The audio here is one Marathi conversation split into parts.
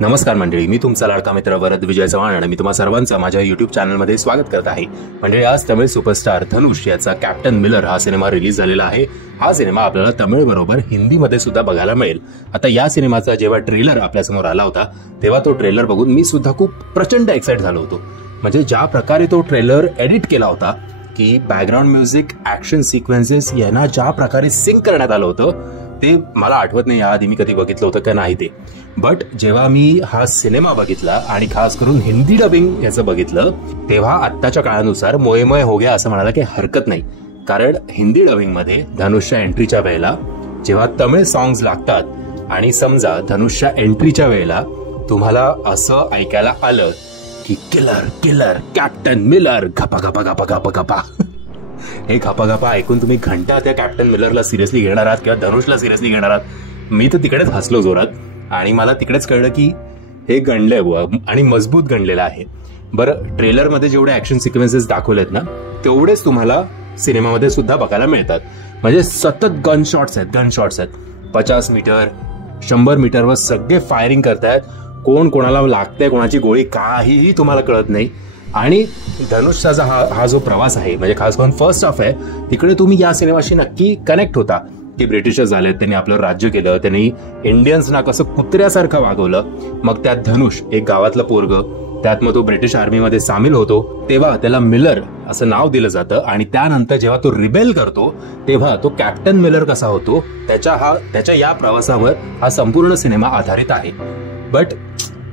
नमस्कार मंडळी, मी तुमचा लाडका मित्र वरद विजय चव्हाण आणि मी तुम्हा सर्वांचं माझ्या युट्यूब चॅनलमध्ये स्वागत करत आहे. मंडळी, आज तमिळ सुपरस्टार धनुष याचा कॅप्टन मिलर हा सिनेमा रिलीज झालेला आहे. हा सिनेमा आपल्याला तमिळ बरोबर हिंदीमध्ये सुद्धा बघायला मिळेल. आता या सिनेमाचा जेव्हा ट्रेलर आपल्यासमोर आला होता तेव्हा तो ट्रेलर बघून मी सुद्धा खूप प्रचंड एक्साइट झालो होतो. म्हणजे ज्या प्रकारे तो ट्रेलर एडिट केला होता की बॅकग्राऊंड म्युझिक, ऍक्शन सिक्वेन्सेस यांना ज्या प्रकारे सिंक करण्यात आलं होतं ते मला आठवत नाही याआधी मी कधी बघितलं होतं का नाही ते. बट जेव्हा मी हा सिनेमा बघितला आणि खास करून हिंदी डबिंग याचं बघितलं तेव्हा आत्ताच्या काळानुसार मोये मोये हो गया असं म्हणायला काही हरकत नाही. कारण हिंदी डबिंग मध्ये धनुषच्या एंट्रीच्या वेळेला जेव्हा तमिळ सॉंग्स लागतात आणि समजा धनुषच्या एंट्रीच्या वेळेला तुम्हाला असं ऐकायला आलं की किलर किलर कॅप्टन मिलर गपा गपा गपा गपा गपा, हे गपा गपा ऐकून तुम्ही घंटा त्या कॅप्टन मिलरला सिरियसली घेणार आहात किंवा धनुषला सिरियसली घेणार आहात. मी तर तिकडेच हसलो जोरात आणि मला तिकडेच कळलं की हे गणलंय बुवा आणि मजबूत गणलेलं आहे. बरं, ट्रेलरमध्ये जेवढे ऍक्शन सिक्वेन्सेस दाखवलेत ना तेवढेच तुम्हाला सिनेमामध्ये सुद्धा बघायला मिळतात. म्हणजे सतत गन शॉट्स आहेत. 50 मीटर 100 मीटरवर सगळे फायरिंग करतायत. कोण कोणाला लागतंय, कोणाची गोळी काहीही तुम्हाला कळत नाही. आणि धनुषचा हा जो प्रवास आहे म्हणजे खास करून फर्स्ट हाफ आहे तिकडे तुम्ही या सिनेमाशी नक्की कनेक्ट होता की ब्रिटिशर्स झाले, त्यांनी आपलं राज्य केलं, त्यांनी इंडियन्सना कसं कुत्र्यासारखं वागवलं. मग त्यात धनुष एक गावातलं पोरग, त्यात मग तो ब्रिटिश आर्मीमध्ये सामील होतो तेव्हा त्याला मिलर असं नाव दिलं जातं. आणि त्यानंतर जेव्हा तो रिबेल करतो तेव्हा तो कॅप्टन मिलर कसा होतो त्याच्या या प्रवासावर हा संपूर्ण सिनेमा आधारित आहे. बट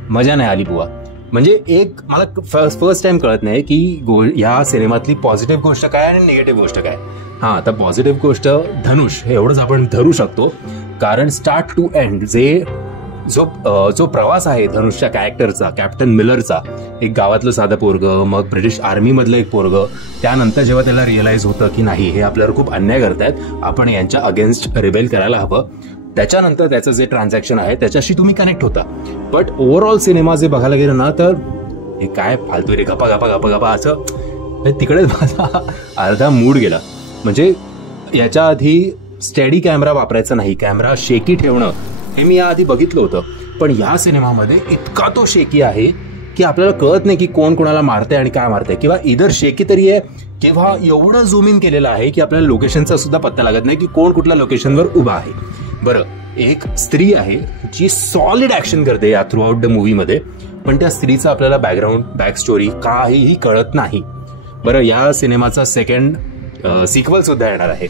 मजा नाही आली बुवा. म्हणजे एक मला फर्स्ट टाइम कळत नाही की या सिनेमातली पॉझिटिव्ह गोष्ट काय आणि निगेटिव्ह गोष्ट काय. हा, आता पॉझिटिव्ह गोष्ट धनुष हे एवढंच आपण धरू शकतो कारण स्टार्ट टू एंड जो प्रवास आहे धनुषच्या कॅरेक्टरचा, कॅप्टन मिलरचा, एक गावातलं साधं पोरग, मग ब्रिटिश आर्मी मधलं एक पोरग, त्यानंतर जेव्हा त्याला रिअलाइज होतं की नाही हे आपल्यावर खूप अन्याय करतायत, आपण यांच्या अगेन्स्ट रिबेल करायला हवं, त्याच्यानंतर त्याचं जे ट्रान्झॅक्शन आहे त्याच्याशी तुम्ही कनेक्ट होता. बट ओव्हरऑल सिनेमा जे बघायला गेलं ना तर हे काय फालतू रे गपा गपा गपा गपा असं तिकडेच माझा अर्धा मूड गेला. म्हणजे याच्या आधी स्टेडी कॅमेरा वापरायचा नाही, कॅमेरा शेकी ठेवणं हे मी याआधी बघितलं होतं. पण या सिनेमामध्ये इतका तो शेकी आहे की आपल्याला कळत नाही की कोण कोणाला मारतंय आणि काय मारतंय, किंवा इधर शेकी तरी आहे किंवा एवढं झूम इन केलेलं आहे की आपल्याला लोकेशनचा सुद्धा पत्ता लागत नाही की कोण कुठल्या लोकेशनवर उभा आहे. बरं, एक स्त्री आहे जी सॉलिड ऍक्शन करते या थ्रू आउट द मूवीमध्ये, पण त्या स्त्रीचा आपल्याला बॅक स्टोरी काहीही कळत नाही. बरं, या सिनेमाचा सेकंड सिक्वल सुद्धा येणार आहे.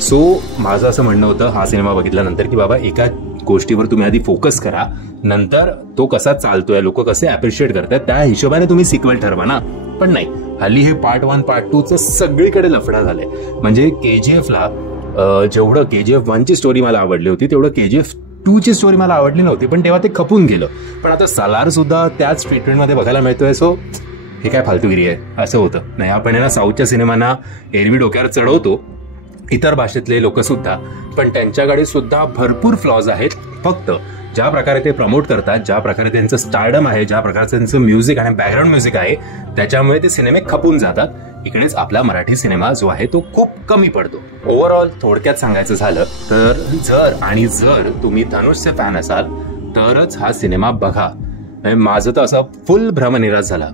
सो माझं असं म्हणणं होतं हा सिनेमा बघितल्यानंतर की बाबा एका गोष्टीवर तुम्ही आधी फोकस करा, नंतर तो कसा चालतोय, लोक कसे अप्रिशिएट करतात त्या हिशोबाने तुम्ही सिक्वल ठरवा ना. पण नाही, हल्ली हे पार्ट 1 पार्ट 2चं सगळीकडे लफडा झालंय. म्हणजे KGFला जेवढं KGF 1 ची स्टोरी मला आवडली होती तेवढं KGF 2 ची स्टोरी मला आवडली नव्हती, पण तेव्हा ते खपून गेलं. पण आता सालार सुद्धा त्याच ट्रीटमेंटमध्ये बघायला मिळतोय. सो हे काय फालतूगिरी आहे असं होतं. नाही, आपण ना साऊथच्या सिनेमांना एरवी डोक्यावर चढवतो, इतर भाषेतले लोक सुद्धा, पण त्यांच्याकडे सुद्धा भरपूर फ्लॉज आहेत. फक्त ज्या प्रकारे ते प्रमोट करतात, ज्या प्रकारे त्यांचं स्टारडम आहे, ज्या प्रकारचं त्यांचं म्युझिक आणि बॅकग्राऊंड म्युझिक आहे त्याच्यामुळे ते सिनेमे खपून जातात. इकडेच आपला मराठी सिनेमा जो आहे तो खूप कमी पडतो. ओव्हरऑल थोडक्यात सांगायचं झालं तर जर तुम्ही धनुषचे फॅन असाल तरच हा सिनेमा बघा. माझं तर असं फुल भ्रमनिराश झाला,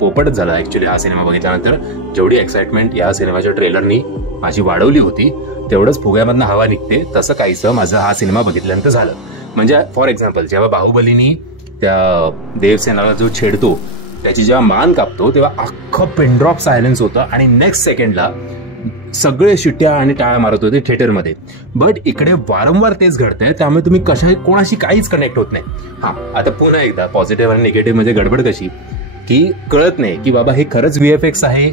पोपटच झाला ऍक्च्युली हा सिनेमा बघितल्यानंतर. जेवढी एक्साइटमेंट या सिनेमाच्या ट्रेलरनी माझी वाढवली होती तेवढंच फुग्यामधनं हवा निघते तसं काहीसं माझं हा सिनेमा बघितल्यानंतर झालं. म्हणजे फॉर एक्झाम्पल जेव्हा बाहुबलीनी त्या देवसेनाला जो छेडतो त्याची जेव्हा मान कापतो तेव्हा अख्खं पिनड्रॉप सायलेन्स होतं आणि नेक्स्ट सेकंडला सगळे शिट्ट्या आणि टाळ्या मारत होते थिएटरमध्ये. बट इकडे वारंवार तेच घडतंय, त्यामुळे तुम्ही कोणाशी काहीच कनेक्ट होत नाही. हा, आता पुन्हा एकदा पॉझिटिव्ह आणि निगेटिव्ह म्हणजे गडबड कशी की कळत नाही की बाबा हे खरंच VFX आहे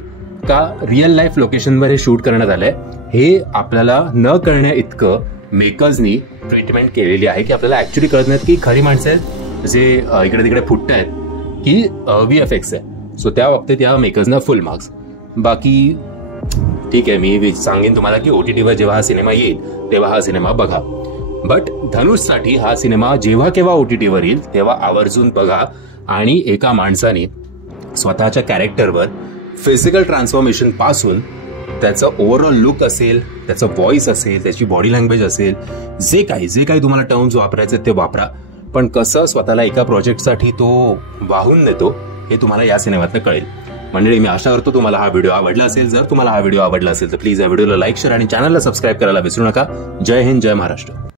का रिअल लाईफ लोकेशनवर हे शूट करण्यात आलंय. हे आपल्याला न कळण्या इतकं मेकर्सनी ट्रीटमेंट केलेली आहे की आपल्याला ऍक्च्युली कळत नाहीत की खरी माणसं आहेत जे इकडे तिकडे फुटत आहेत की VFX आहे. सो त्या बाबतीत या मेकर्सना फुल मार्क्स. बाकी ठीक आहे, मी सांगेन तुम्हाला की OTTवर जेव्हा हा सिनेमा येईल तेव्हा हा सिनेमा बघा. बट धनुषसाठी हा सिनेमा जेव्हा केव्हा OTTवर येईल तेव्हा आवर्जून बघा आणि एका माणसाने स्वतःच्या कॅरेक्टरवर फिजिकल ट्रान्सफॉर्मेशन पासून त्याचं ओव्हरऑल लुक असेल, त्याचं व्हॉइस असेल, त्याची बॉडी लँग्वेज असेल, जे काही तुम्हाला टर्म्स वापरायचे ते वापरा. पण कसं स्वतःला एका प्रोजेक्टसाठी तो वाहून देतो हे तुम्हाला या सिनेमातनं कळेल. मंडळी, मी आशा करतो तुम्हाला हा व्हिडिओ आवडला असेल. जर तुम्हाला हा व्हिडिओ आवडला असेल तर प्लीज या व्हिडिओला लाईक, शेअर आणि चॅनलला सबस्क्राईब करायला विसरू नका. जय हिंद, जय महाराष्ट्र.